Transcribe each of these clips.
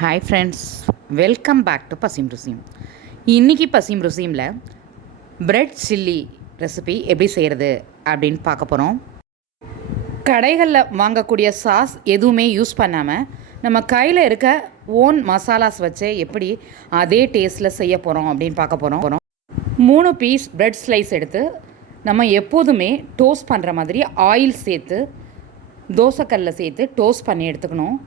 Hi friends, welcome back to பசிம் ருசிம். இன்றைக்கி பசிம் ருசிமில் பிரெட் சில்லி ரெசிபி எப்படி செய்கிறது அப்படின்னு பார்க்க போகிறோம். கடைகளில் வாங்கக்கூடிய சாஸ் எதுவுமே யூஸ் பண்ணாமல் நம்ம கையில் இருக்க ஓன் மசாலாஸ் வச்சு எப்படி அதே டேஸ்ட்டில் செய்ய போகிறோம் அப்படின்னு பார்க்க போகிறோம். 3 பீஸ் பிரெட் ஸ்லைஸ் எடுத்து நம்ம எப்போதுமே டோஸ்ட் பண்ணுற மாதிரி ஆயில் சேர்த்து தோசைக்கல்லில் சேர்த்து டோஸ்ட் பண்ணி எடுத்துக்கணும்.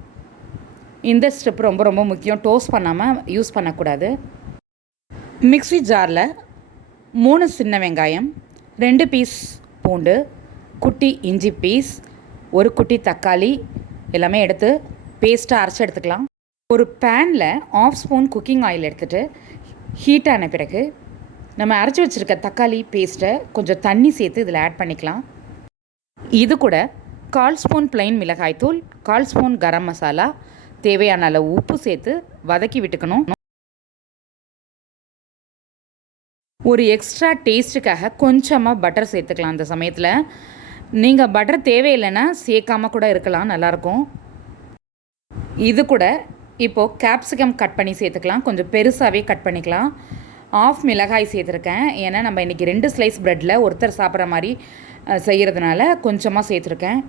இந்த ஸ்டெப் ரொம்ப ரொம்ப முக்கியம். டோஸ்ட் பண்ணாமல் யூஸ் பண்ணக்கூடாது. மிக்ஸி ஜாரில் 3 சின்ன வெங்காயம், 2 பீஸ் பூண்டு, குட்டி இஞ்சி பீஸ், ஒரு குட்டி தக்காளி எல்லாமே எடுத்து பேஸ்ட்டாக அரைச்சி எடுத்துக்கலாம். ஒரு பேனில் 1/2 ஸ்பூன் குக்கிங் ஆயில் எடுத்துகிட்டு ஹீட் ஆன பிறகு நம்ம அரைச்சி வச்சுருக்க தக்காளி பேஸ்ட்டை கொஞ்சம் தண்ணி சேர்த்து இதில் ஆட் பண்ணிக்கலாம். இது கூட 1/4 ஸ்பூன் ப்ளைன் மிளகாய்த்தூள், 1/4 ஸ்பூன் கரம் மசாலா, தேவையான அளவு உப்பு சேர்த்து வதக்கி விட்டுக்கணும். ஒரு எக்ஸ்ட்ரா டேஸ்ட்டுக்காக கொஞ்சமாக பட்டர் சேர்த்துக்கலாம். அந்த சமயத்தில் நீங்கள் பட்டர் தேவையில்லைன்னா சேர்க்காமல் கூட இருக்கலாம், நல்லாயிருக்கும். இது கூட இப்போது கேப்சிகம் கட் பண்ணி சேர்த்துக்கலாம். கொஞ்சம் பெருசாகவே கட் பண்ணிக்கலாம். 1/2 மிளகாய் சேர்த்துருக்கேன். ஏன்னா நம்ம இன்றைக்கி 2 ஸ்லைஸ் ப்ரெட்டில் ஒருத்தர் சாப்பிட்ற மாதிரி செய்கிறதுனால கொஞ்சமாக சேர்த்துருக்கேன்.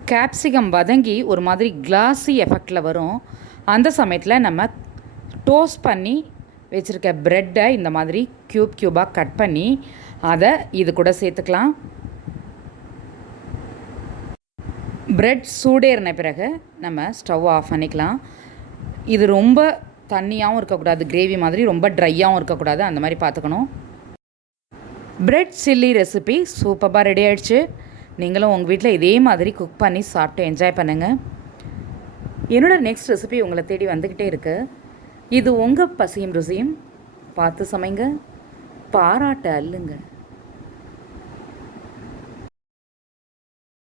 கேப்சிகம் வதங்கி ஒரு மாதிரி கிளாஸி எஃபெக்டில் வரும். அந்த சமயத்தில் நம்ம டோஸ்ட் பண்ணி வச்சுருக்க ப்ரெட்டை இந்த மாதிரி க்யூபாக கட் பண்ணி அதை இது கூட சேர்த்துக்கலாம். ப்ரெட் சூடேறின பிறகு நம்ம ஸ்டவ் ஆஃப் பண்ணிக்கலாம். இது ரொம்ப தண்ணியாகவும் இருக்கக்கூடாது, கிரேவி மாதிரி ரொம்ப ட்ரையாகவும் இருக்கக்கூடாது, அந்த மாதிரி பார்த்துக்கணும். ப்ரெட் சில்லி ரெசிபி சூப்பராக ரெடி ஆகிடுச்சு. நீங்களும் உங்கள் வீட்டில் இதே மாதிரி குக் பண்ணி சாப்பிட்டு என்ஜாய் பண்ணுங்கள். என்னோடய நெக்ஸ்ட் ரெசிபி உங்களை தேடி வந்துக்கிட்டே இருக்குது. இது உங்கள் பசியும் ருசியும். பார்த்து சமைங்க, பாராட்ட அள்ளுங்க.